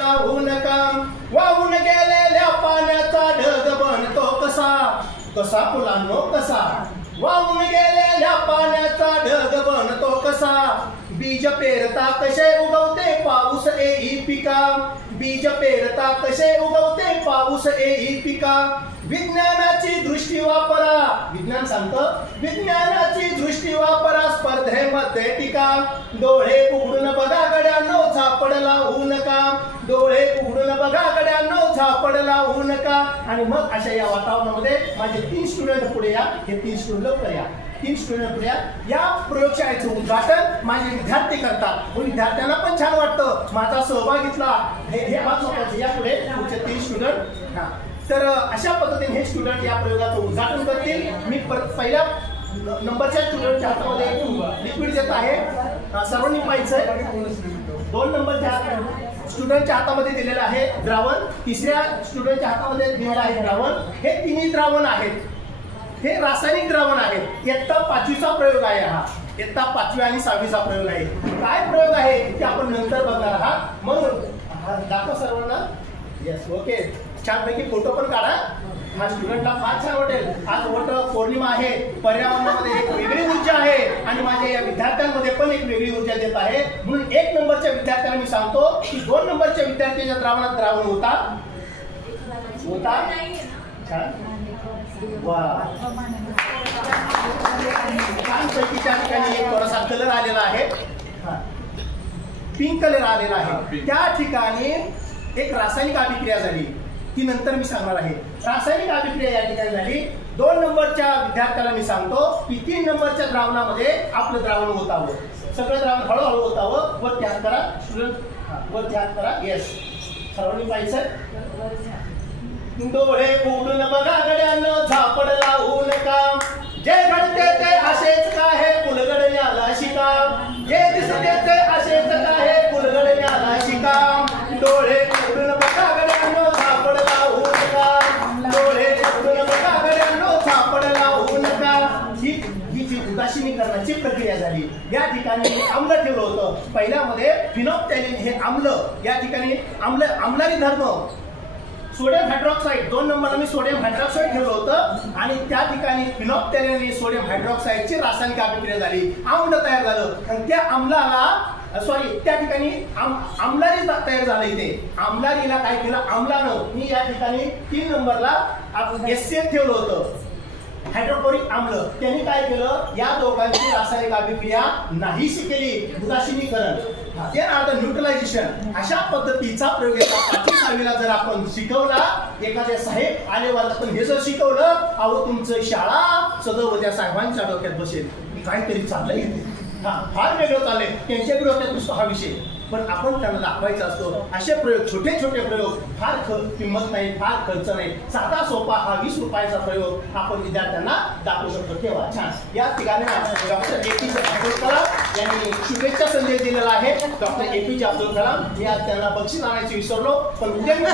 होऊ नका वाहून गेलेल्या पाण्याचा ढग बनतो कसा कसा फुलांनो कसा वाहून गेलेल्या पाण्याचा ढग बनतो कसा बीज पेरता कसे उगवते पाऊस येई पिका बीज पेरता कसे उगवते पाऊस येई पिका विज्ञानाची दृष्टी वापरा विज्ञान सांगतं विज्ञानाची दृष्टी वापरा स्पर्धेमध्ये टीका डोळे उघडून बघा गड्यांनो झापड लावू नका डोळे उघडून बघा गड्यांनो झापड लावू नका। आणि मग अशा या वातावरणामध्ये माझे 3 स्टुडंट पुढे या हे 3 स्टुडंट लवकर या 3 स्टुडंट पुढे या प्रयोगशाळेचं उद्घाटन माझे विद्यार्थी करतात विद्यार्थ्यांना पण छान वाटतं माझा सहभाग घेतला हे महत्त्वाचं या पुढे पुढचे 3 स्टुडंट तर अशा पद्धतीने हे स्टुडंट या प्रयोगाचं उद्घाटन करतील। मी पहिल्या नंबरच्या स्टुडंटच्या हातामध्ये लिक्विड देत आहे सर्वांनी पाहायचंय 2 नंबरच्या स्टुडंटच्या हातामध्ये दिलेलं आहे द्रावण तिसऱ्या स्टुडंटच्या हातामध्ये दिलेलं आहे द्रावण हे तिन्ही द्रावण आहेत हे रासायनिक द्रावण आहे इयत्ता 5वीचा प्रयोग आहे हा इयत्ता 5वी आणि 6वीचा प्रयोग आहे काय प्रयोग आहे ते आपण नंतर बघणार आहात म्हणून दाखव सर्वांना यस ओके छानपैकी फोटो पण काढा हा स्टुडंटला फार छान वाटेल आज वट पौर्णिमा आहे पर्यावरणामध्ये एक वेगळी ऊर्जा आहे आणि माझ्या या विद्यार्थ्यांमध्ये पण एक वेगळी ऊर्जा देत आहे म्हणून 1 नंबरच्या विद्यार्थ्यांना मी सांगतो की 2 नंबरच्या विद्यार्थ्यांच्या द्रावणात द्रावण होता छान वा छानपैकी त्या ठिकाणी एक थोडासा कलर आलेला आहे पिंक कलर आलेला आहे त्या ठिकाणी एक रासायनिक अभिक्रिया झाली ती नंतर मी सांगणार आहे रासायनिक अभिक्रिया या ठिकाणी झाली 2 नंबरच्या विद्यार्थ्याला मी सांगतो की 3 नंबरच्या द्रावणामध्ये आपलं द्रावण होतावं सगळं द्रावण हळूहळू होतावं वर ध्यान करा स्टुडंट वर ध्यान करा येस सर्वांनी पाहायचं डोळे उघडून बघा गड्यांनो झापड लावू नका जे घडते ते असेच काय फुलगडण्याला शिका जे दिसते ते असेच काय फुलगडण्याला शिका डोळे उघडून बघा गड्यांनो झापड लावू नका डोळे उघडून बघा गड्यांनो झापड लावू नका ही जी उदासीनी करण्याची प्रक्रिया झाली या ठिकाणी आम्ल ठेवलं होतं पहिल्यामध्ये फिनोल्फ्थॅलीन हे आम्ल या ठिकाणी आम्लारी धर्म सोडियम हायड्रॉक्साईड 2 नंबरला मी सोडियम हायड्रॉक्साईड ठेवलं होतं आणि त्या ठिकाणी फिनोल्फ्थॅलीन आणि सोडियम हायड्रॉक्साईडची रासायनिक अभिक्रिया झाली आम्ल तयार झालं आणि त्या आम्लाला त्या ठिकाणी आम्लारी तयार झालं इथे आम्लारीला काय केलं आम्लानं मी या ठिकाणी 3 नंबरला HCl ठेवलं होतं हायड्रोक्लोरिक आम्ल त्यांनी काय केलं या दोघांची रासायनिक अभिक्रिया नाहीशी केली उदासीनीकरण न्यूट्रलायझेशन अशा पद्धतीचा प्रयोग 5वी 6वीला जर आपण शिकवला एखाद्या साहेब आलेवाला पण हे जर शिकवलं अहो तुमचं शाळा सदैव त्या साहेबांच्या डोक्यात बसेल काहीतरी चाललंय फार वेगळं चाललंय त्यांच्या डोक्यात नुसतं हा विषय पण आपण त्यांना दाखवायचा असतो असे प्रयोग छोटे छोटे प्रयोग फार किंमत नाही फार खर्च नाही साधा सोपा हा 20 रुपयाचा प्रयोग आपण विद्यार्थ्यांना दाखवू शकतो ठेवा छान या ठिकाणी डॉक्टर APJ अब्दुल कलाम यांनी शुभेच्छा संदेश दिलेला आहे डॉक्टर APJ अब्दुल कलाम मी आज त्यांना बक्षीस आणायचे विसरलो पण उद्या मी